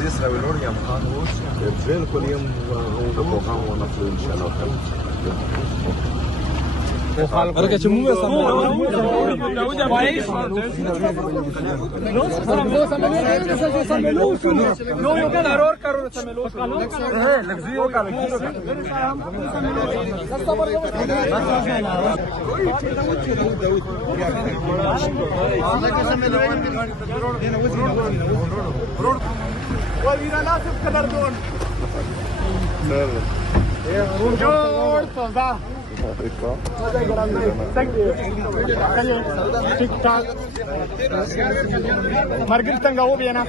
زي سراويلور يا مخانوس ترين كل يوم ونبوغان ونفلو إن شاء الله Perché c'è un Margarita هو بينا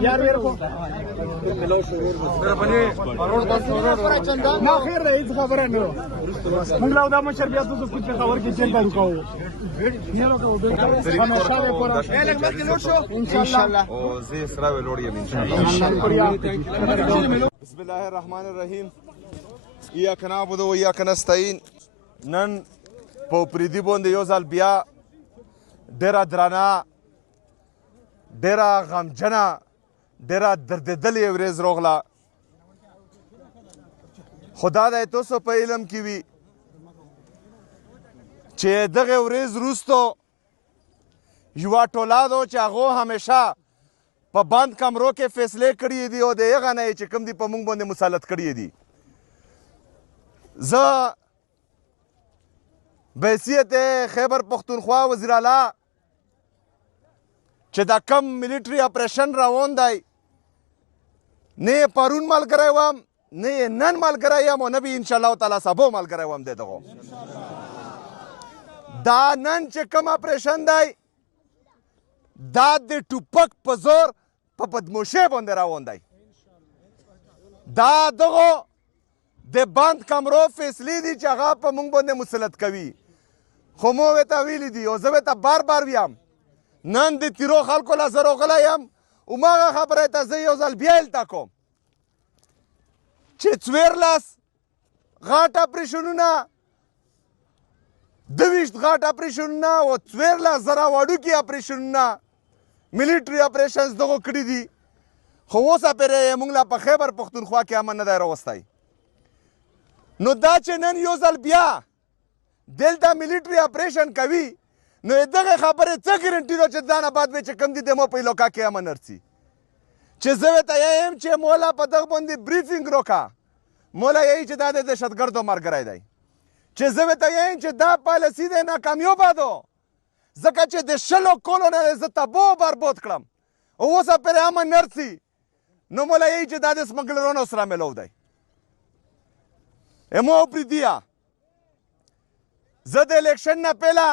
يار ويركو ما خير ده هیڅ خبره نه موږ لا دا مشر بیا د کوڅې خبر کې چل دا رکاو ان شاء الله او زي سراويلور يم ان شاء الله بسم الله الرحمن الرحيم إياك نعبد وإياك نستعين نن په پریدي باندې یو ځل بیا ډېره درنه ډېره غمجنه ډېره دردېدلې ورځ راغله خو دا دی تاسو په علم کې وي چې دغه ورځ وروستو یوه ټوله ده چې هغو همیشه په بند کمرو کې فیصلې کړي دي او د هغه نه یې چې کوم دي په موږ باندې مسلط کړي دي زه بحیثیت خیبر پختونخوا وزیر اعلی چې دا کم ملیټري اپریشن روان دی نه یې پرون ملګری وم نه یې نن ملګری یم او نه به انشاءالله تعالی سبا ملګری وم د دغو دا نن چې کم اپریشن دی دا د ټوپک په زور په بدموشۍ باندې روان دی دا دغو د بند کمرو فیصلې دي چې هغه په موږ باندې مسلط کوي خو مو ورته ویلي دي او زه ورته بار بار ویم نن د تیرو خلکو له زه راغلی یم هماغه خبره ته زه یو ځل بیا هلته کوم چې 14 غټ اپریشنونه 22 غټ اپریشنونه او 14 زره وړوکي اپریشنونه ملیټري اپریشنز دغو کړي دي خو اوسه پرې موږ لا په خیبر پښتونخوا کې امن نه دی راوستی نو دا چې نن یو ځل بیا دلته ملیټري اپریشن کوي نو دغه خبرې څه ګرنټي ده چې دا نه بعد به چې کوم دي د مو په علاقه کې امن رسي چې زه ورته یم چې مولا په دغه باندې بریفینګ وکړه مولا یې چې دا د دهشتګردو ملګری دی چې زه ورته یم چې دا پالیسي دی ناکامیابه ده ځکه چې د 20 کلو نه زه تباه برباد کړم او اوسه پرې امن نرسي نو مولا یې چې دا د سمګلرانو سره ملو دی امو پریدیا زه د الیکشن نه پهله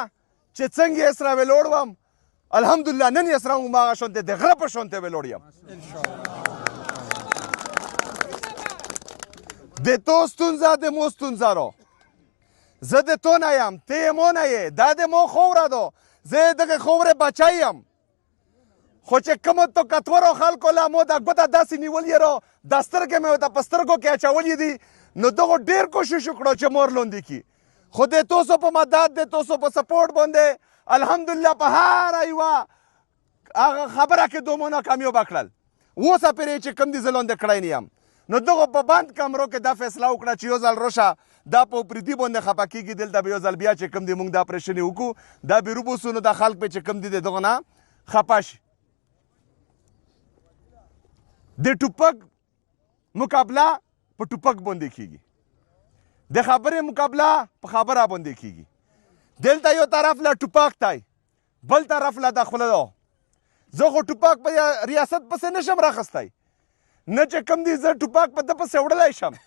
چې څنګه یې سره ویلوړ وم الحمدلله نن یې سره هم هغه شونتې د غره په شونتې ویلوړ یم د تو ستونزه د مو ستونزه رو زه د تو نه یم ته یې مو نه یې دا د مو خوره ده زه یې دغه خورې بچی یم خو چې کومو طاقتورو خلکو له مو دا ګوته داسې نیولې رو دا سترګې مې ورته په سترګو کې اچولې دي نو دغو ډېر کوشش وکړو چې مور لوندې کړي خو د توسو په مدد د توسو په سپورټ باندې الحمدلله په هره یوه هغه خبره کې دومره ناکامیابه کړل اوسه پرې چې کوم دي زه لاندې کړی نه یم نو دغو په بند کمرو کې دا فیصله وکړه چې یو ځل راشه دا په پردي باندې خفه کېږي دلته به یو ځل بیا چې کوم دي موږ دا اپریشن یې وکړو دا به روبوسو نو دا خلک به چې کوم دي د دغه نه خفه شي د ټوپک مقابله په ټوپک باندې کېږي د خبرې مقابله په خبره باندې کېږي دلته یو طرف له ټوپک دی بل طرف له د خوله ده زه خو ټوپک په ریاست پسې نشم راخستی نه چې کوم دي زه ټوپک په ده پسې وړلی شم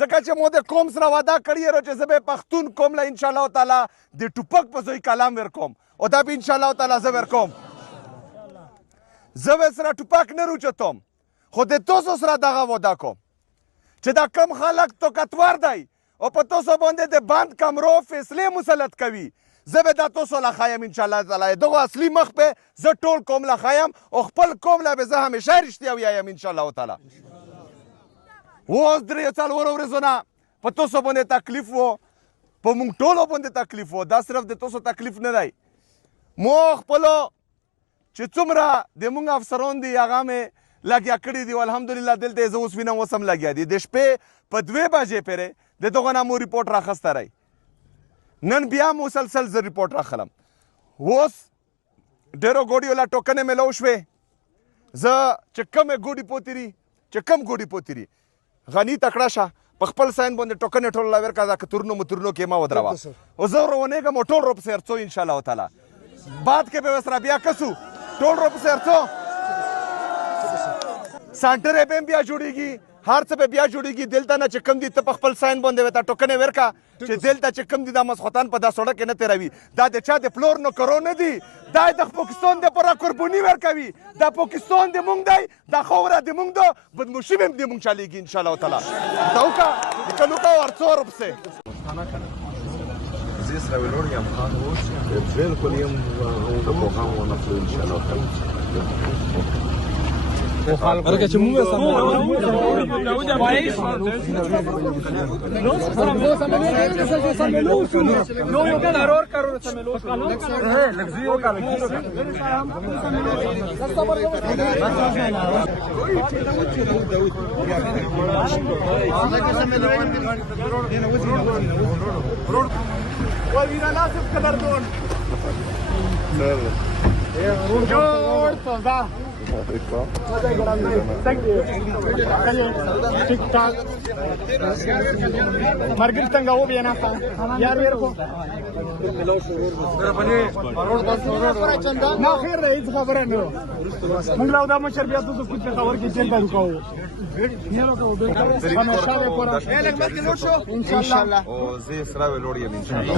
ځکه چې مو د قوم سره وعده کړې رو چې زه به پښتون قوم له انشاءالله تعالی د ټوپک په ځای کلام ورکوم او دا به انشاءالله تعالی زه ورکوم زه به سره ټوپک نه روچتوم خو د تاسو سره دغه وعده کوم چې دا کم خلک طاقتور دی او په تاسو باندې د بند کمرو فیصلې مسلط کوي زه به دا تاسو له ښایم انشاءالله تعالی دغه اصلي مخ به زه ټول قوم له ښایم او خپل قوم له به زه همیشه رښتیا ویایم انشاءالله تعالی اوس درې څلورو ورځو نه په تاسو باندې تکلیف و په موږ ټولو باندې تکلیف و دا صرف د تاسو تکلیف نه دی مو خپلو چې څومره د موږ افسران دي هغه مې لګیا کړي دي الحمدلله دلته یې زه اوس وینم اوس هم لګیا دي د شپې په 2 بجې پورې د دغه نه مو ریپورټ راخسته رہی نن بیا مسلسل زه ریپورټ راخلم اوس ډېرو ګوډیو له ټوکنې میلاو شوې زه چې کومې ګوډي پوتې دي چې کم ګوډي پوتې دي غني تکړه شه په خپل ساین باندې ټوکنې ټول لا ورکړه دا کتورونو متورونو کې ما ودروه او زه روانېږم او ټول روپسې ارڅو انشاءالله تعالی بعد کې به سره بیا کسو ټول روپسې ارڅو سانټر یې به هم بیا جوړېږي هر څه به بیا جوړېږي دلته نه چې کوم دي ته په خپل ساین باندې ورته ټوکنې ورکړه چې دلته چې کوم دي دا ماسخوتن په دا سړک کې نه تېروي دا د چا د پلور نوکرو نه دي دا د پاکستان دپاره قرباني ورکوي دا پاکستان د مونږ دی دا خاوره د مونږ ده بدماشي به هم د مونږ چلېږي انشاءالله تعالی دا وکړه لیکن وکړه ورڅو ورپسې زي سره ویلوړ یم بالکل یم د پوهام ونفلو انشاءالله تعالی Perché c'è muove مرګل څنګه و بیا نه یار ورکو ما خیر دی هیڅ خبره نه موږ له دا مشر بیا تاسو کوم خبر کې چل تا وکاو ان شاء الله او زه سره ویلوړ یم ان شاء الله